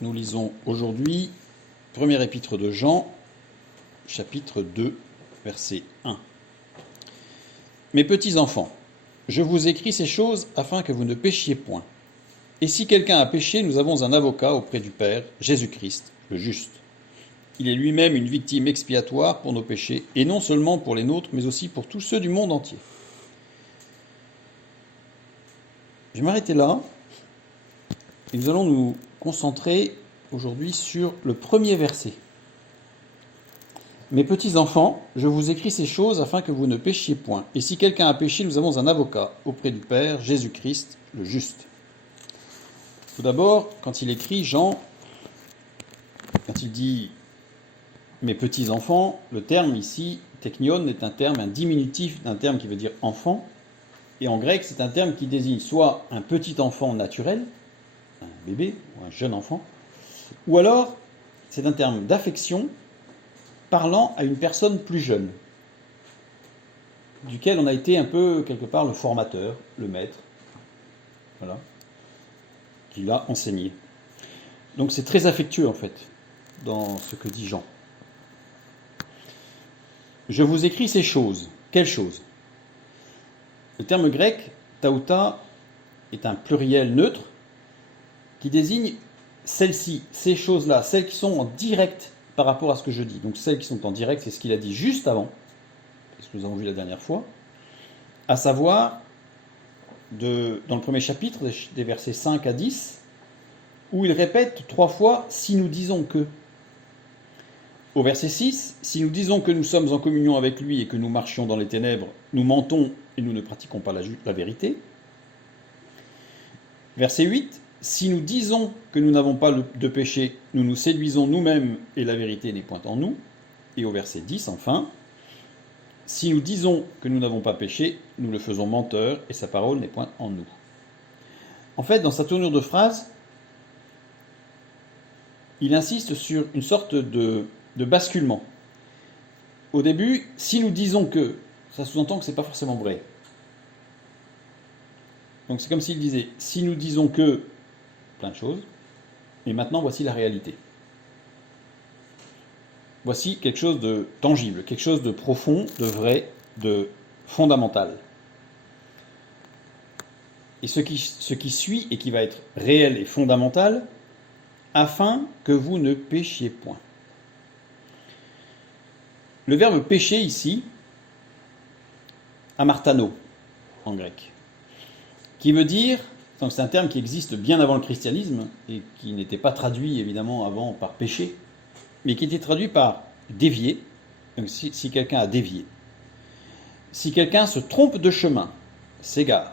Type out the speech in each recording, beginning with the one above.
Nous lisons aujourd'hui, premier épître de Jean, chapitre 2, verset 1. Mes petits enfants, je vous écris ces choses afin que vous ne péchiez point. Et si quelqu'un a péché, nous avons un avocat auprès du Père, Jésus-Christ, le juste. Il est lui-même une victime expiatoire pour nos péchés, et non seulement pour les nôtres, mais aussi pour tous ceux du monde entier. Je vais m'arrêter là, et nous allons nous concentrer aujourd'hui sur le premier verset. Mes petits enfants, je vous écris ces choses afin que vous ne péchiez point. Et si quelqu'un a péché, nous avons un avocat auprès du Père, Jésus-Christ, le juste. Tout d'abord, quand il écrit, Jean, quand il dit mes petits enfants, le terme ici, technion, est un diminutif d'un terme qui veut dire enfant. Et en grec, c'est un terme qui désigne soit un petit enfant naturel, un bébé ou un jeune enfant, ou alors c'est un terme d'affection parlant à une personne plus jeune, duquel on a été un peu, quelque part, le formateur, le maître, voilà, qui l'a enseigné. Donc c'est très affectueux, en fait, dans ce que dit Jean. Je vous écris ces choses. Quelles choses ? Le terme grec, taouta, est un pluriel neutre qui désigne celles-ci, ces choses-là, celles qui sont en direct par rapport à ce que je dis. Donc celles qui sont en direct, c'est ce qu'il a dit juste avant, ce que nous avons vu la dernière fois, à savoir, dans le premier chapitre, des versets 5 à 10, où il répète 3 fois « si nous disons que ». Au verset 6, « si nous disons que nous sommes en communion avec lui et que nous marchions dans les ténèbres, nous mentons et nous ne pratiquons pas la vérité ». Verset 8, « si nous disons que nous n'avons pas de péché, nous nous séduisons nous-mêmes et la vérité n'est point en nous ». Et au verset 10, enfin, « si nous disons que nous n'avons pas péché, nous le faisons menteur et sa parole n'est point en nous ». En fait, dans sa tournure de phrase, il insiste sur une sorte de basculement. Au début, si nous disons que, ça sous-entend que ce n'est pas forcément vrai. Donc c'est comme s'il disait, si nous disons que, plein de choses, et maintenant voici la réalité. Voici quelque chose de tangible, quelque chose de profond, de vrai, de fondamental. Et ce qui suit et qui va être réel et fondamental, afin que vous ne péchiez point. Le verbe pécher ici, amartano en grec, qui veut dire, donc c'est un terme qui existe bien avant le christianisme et qui n'était pas traduit évidemment avant par péché, mais qui était traduit par dévier, donc si quelqu'un a dévié. Si quelqu'un se trompe de chemin, s'égare.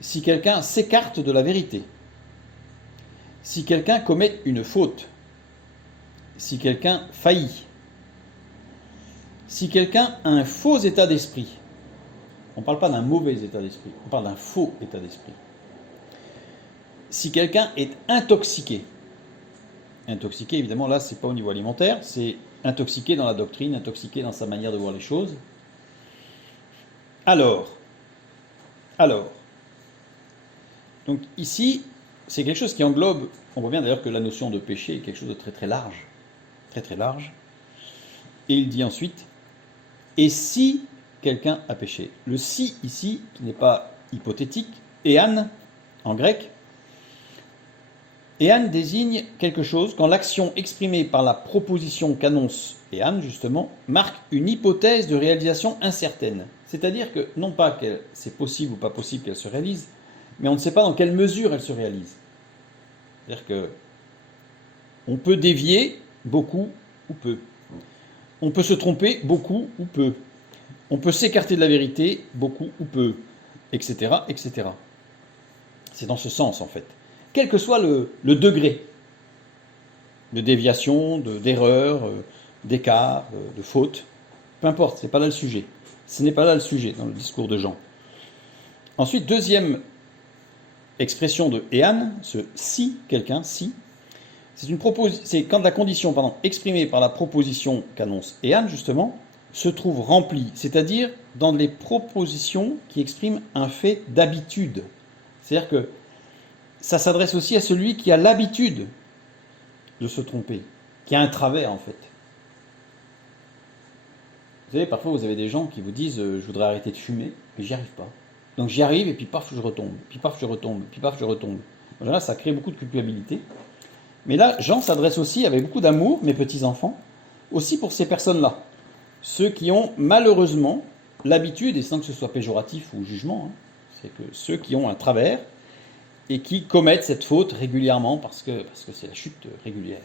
Si quelqu'un s'écarte de la vérité. Si quelqu'un commet une faute. Si quelqu'un faillit. Si quelqu'un a un faux état d'esprit. On ne parle pas d'un mauvais état d'esprit, on parle d'un faux état d'esprit. Si quelqu'un est intoxiqué. Intoxiqué, évidemment, là, ce n'est pas au niveau alimentaire, c'est intoxiqué dans la doctrine, intoxiqué dans sa manière de voir les choses. Alors, donc ici, c'est quelque chose qui englobe, on voit bien d'ailleurs que la notion de péché est quelque chose de très très large, très très large. Et il dit ensuite, et si quelqu'un a péché. Le si ici, qui n'est pas hypothétique, éan en grec, éan désigne quelque chose quand l'action exprimée par la proposition qu'annonce éan, justement, marque une hypothèse de réalisation incertaine. C'est-à-dire que, non pas que c'est possible ou pas possible qu'elle se réalise, mais on ne sait pas dans quelle mesure elle se réalise. C'est-à-dire que on peut dévier beaucoup ou peu. On peut se tromper beaucoup ou peu. On peut s'écarter de la vérité beaucoup ou peu, etc., etc. C'est dans ce sens, en fait. Quel que soit le degré de déviation, d'erreur, d'écart, de faute, peu importe, ce n'est pas là le sujet. Ce n'est pas là le sujet dans le discours de Jean. Ensuite, deuxième expression de éan, ce si, quelqu'un, si, c'est quand la condition exprimée par la proposition qu'annonce éan, justement, se trouve remplie, c'est-à-dire dans les propositions qui expriment un fait d'habitude. C'est-à-dire que ça s'adresse aussi à celui qui a l'habitude de se tromper, qui a un travers en fait. Vous savez, parfois vous avez des gens qui vous disent je voudrais arrêter de fumer, mais j'y arrive pas. Donc j'y arrive et puis paf, je retombe, puis paf, je retombe, puis paf, je retombe. En général, ça crée beaucoup de culpabilité. Mais là, Jean s'adresse aussi avec beaucoup d'amour, mes petits-enfants, aussi pour ces personnes-là. Ceux qui ont malheureusement l'habitude, et sans que ce soit péjoratif ou jugement, hein, c'est que ceux qui ont un travers et qui commettent cette faute régulièrement parce que c'est la chute régulière.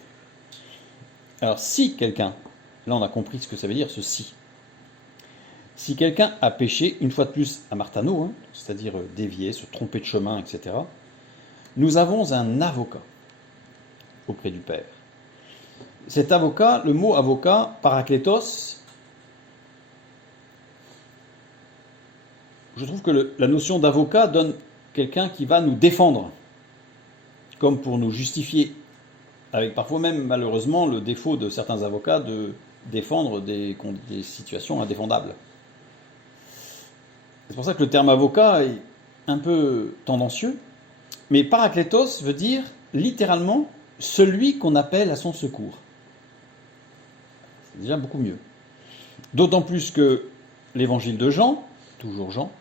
Alors si quelqu'un, là on a compris ce que ça veut dire, ce si quelqu'un a péché, une fois de plus à Martano, hein, c'est-à-dire dévier, se tromper de chemin, etc., nous avons un avocat auprès du Père. Cet avocat, le mot avocat, paraklétos, je trouve que la notion d'avocat donne quelqu'un qui va nous défendre, comme pour nous justifier, avec parfois même malheureusement le défaut de certains avocats de défendre des situations indéfendables. C'est pour ça que le terme avocat est un peu tendancieux, mais paraklétos veut dire littéralement celui qu'on appelle à son secours. C'est déjà beaucoup mieux. D'autant plus que l'évangile de Jean, toujours Jean,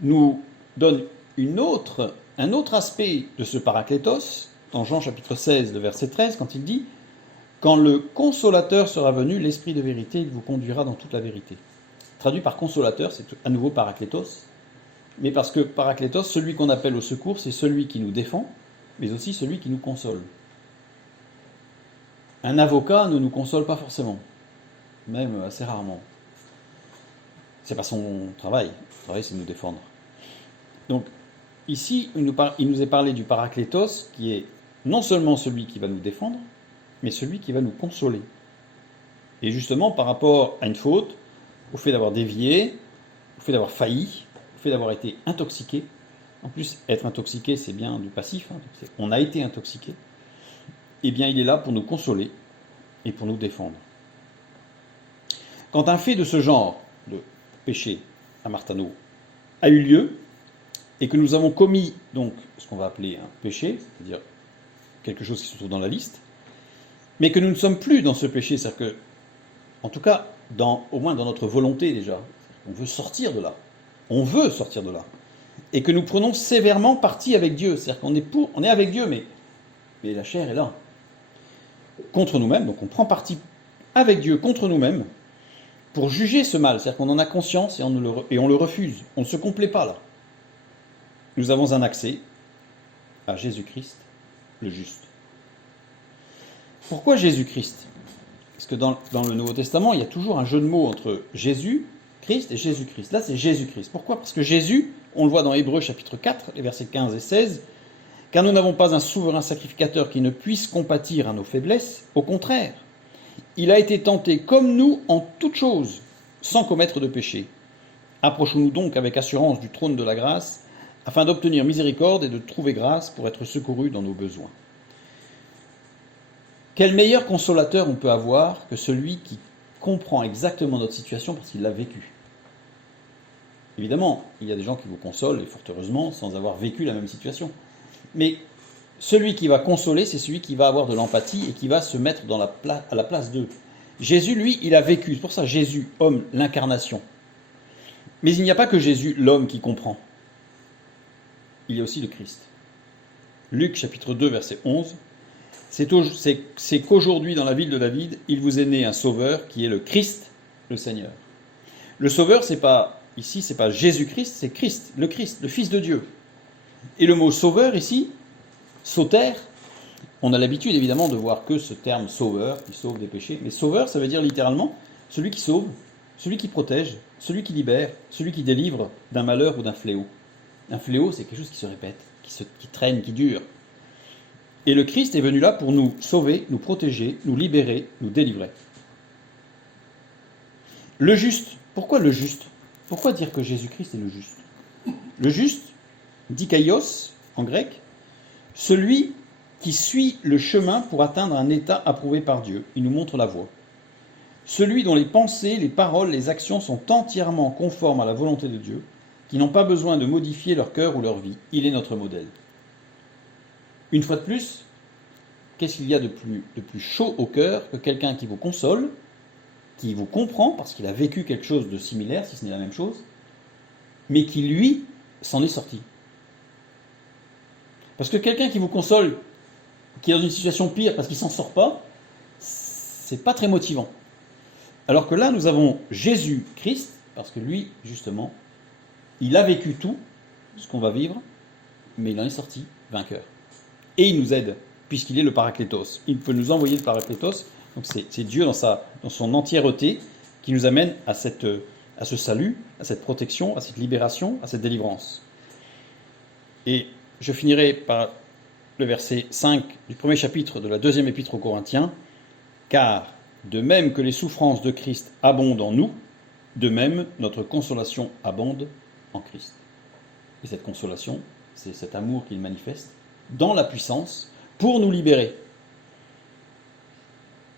nous donne un autre aspect de ce paraklétos, dans Jean chapitre 16, le verset 13, quand il dit « Quand le consolateur sera venu, l'esprit de vérité, il vous conduira dans toute la vérité ». Traduit par consolateur, c'est à nouveau paraklétos, mais parce que paraklétos, celui qu'on appelle au secours, c'est celui qui nous défend, mais aussi celui qui nous console. Un avocat ne nous console pas forcément, même assez rarement. C'est pas son travail. Son travail, c'est de nous défendre. Donc, ici, il nous est parlé du paraklétos, qui est non seulement celui qui va nous défendre, mais celui qui va nous consoler. Et justement, par rapport à une faute, au fait d'avoir dévié, au fait d'avoir failli, au fait d'avoir été intoxiqué. En plus, être intoxiqué, c'est bien du passif. Hein, on a été intoxiqué. Eh bien, il est là pour nous consoler et pour nous défendre. Quand un fait de ce genre, de péché à Martano, a eu lieu, et que nous avons commis donc ce qu'on va appeler un péché, c'est-à-dire quelque chose qui se trouve dans la liste, mais que nous ne sommes plus dans ce péché, c'est-à-dire que, en tout cas, au moins dans notre volonté déjà, on veut sortir de là. On veut sortir de là. Et que nous prenons sévèrement parti avec Dieu. C'est-à-dire qu'on est avec Dieu, mais la chair est là. Contre nous-mêmes, donc on prend parti avec Dieu contre nous-mêmes pour juger ce mal. C'est-à-dire qu'on en a conscience et on le refuse. On ne se complaît pas là. Nous avons un accès à Jésus-Christ, le juste. Pourquoi Jésus-Christ ? Parce que dans le Nouveau Testament, il y a toujours un jeu de mots entre Jésus-Christ et Jésus-Christ. Là, c'est Jésus-Christ. Pourquoi ? Parce que Jésus, on le voit dans Hébreux chapitre 4, les versets 15 et 16, « Car nous n'avons pas un souverain sacrificateur qui ne puisse compatir à nos faiblesses. Au contraire, il a été tenté comme nous en toutes choses, sans commettre de péché. Approchons-nous donc avec assurance du trône de la grâce, afin d'obtenir miséricorde et de trouver grâce pour être secourus dans nos besoins. » Quel meilleur consolateur on peut avoir que celui qui comprend exactement notre situation parce qu'il l'a vécu. Évidemment, il y a des gens qui vous consolent, et fort heureusement, sans avoir vécu la même situation. Mais celui qui va consoler, c'est celui qui va avoir de l'empathie et qui va se mettre à la place d'eux. Jésus, lui, il a vécu. C'est pour ça Jésus, homme, l'incarnation. Mais il n'y a pas que Jésus, l'homme, qui comprend. Il y a aussi le Christ. Luc chapitre 2, verset 11. C'est qu'aujourd'hui, dans la ville de David, il vous est né un sauveur qui est le Christ, le Seigneur. Le sauveur, c'est pas Jésus-Christ, c'est Christ, le Fils de Dieu. Et le mot sauveur ici, sauter, on a l'habitude évidemment de voir que ce terme sauveur, qui sauve des péchés, mais sauveur, ça veut dire littéralement celui qui sauve, celui qui protège, celui qui libère, celui qui délivre d'un malheur ou d'un fléau. Un fléau, c'est quelque chose qui se répète, qui traîne, qui dure. Et le Christ est venu là pour nous sauver, nous protéger, nous libérer, nous délivrer. Le juste. Pourquoi le juste ? Pourquoi dire que Jésus-Christ est le juste ? Le juste, dikaios en grec, celui qui suit le chemin pour atteindre un état approuvé par Dieu. Il nous montre la voie. Celui dont les pensées, les paroles, les actions sont entièrement conformes à la volonté de Dieu, qui n'ont pas besoin de modifier leur cœur ou leur vie. Il est notre modèle. Une fois de plus, qu'est-ce qu'il y a de plus chaud au cœur que quelqu'un qui vous console, qui vous comprend, parce qu'il a vécu quelque chose de similaire, si ce n'est la même chose, mais qui, lui, s'en est sorti. Parce que quelqu'un qui vous console, qui est dans une situation pire parce qu'il ne s'en sort pas, c'est pas très motivant. Alors que là, nous avons Jésus-Christ, parce que lui, justement, il a vécu tout ce qu'on va vivre, mais il en est sorti vainqueur. Et il nous aide, puisqu'il est le Paraklétos. Il peut nous envoyer le Paraklétos. Donc c'est Dieu dans son entièreté qui nous amène à ce salut, à cette protection, à cette libération, à cette délivrance. Et je finirai par le verset 5 du premier chapitre de la deuxième épître aux Corinthiens. Car, de même que les souffrances de Christ abondent en nous, de même notre consolation abonde en Christ. Et cette consolation, c'est cet amour qu'il manifeste dans la puissance pour nous libérer.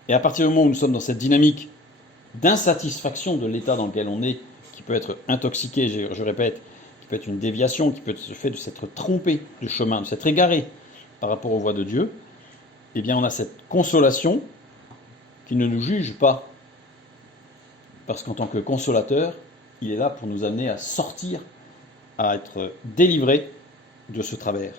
Et à partir du moment où nous sommes dans cette dynamique d'insatisfaction de l'état dans lequel on est, qui peut être intoxiqué, je répète, qui peut être une déviation, qui peut être le fait de s'être trompé de chemin, de s'être égaré par rapport aux voies de Dieu, eh bien on a cette consolation qui ne nous juge pas. Parce qu'en tant que consolateur, il est là pour nous amener à sortir, à être délivrés de ce travers.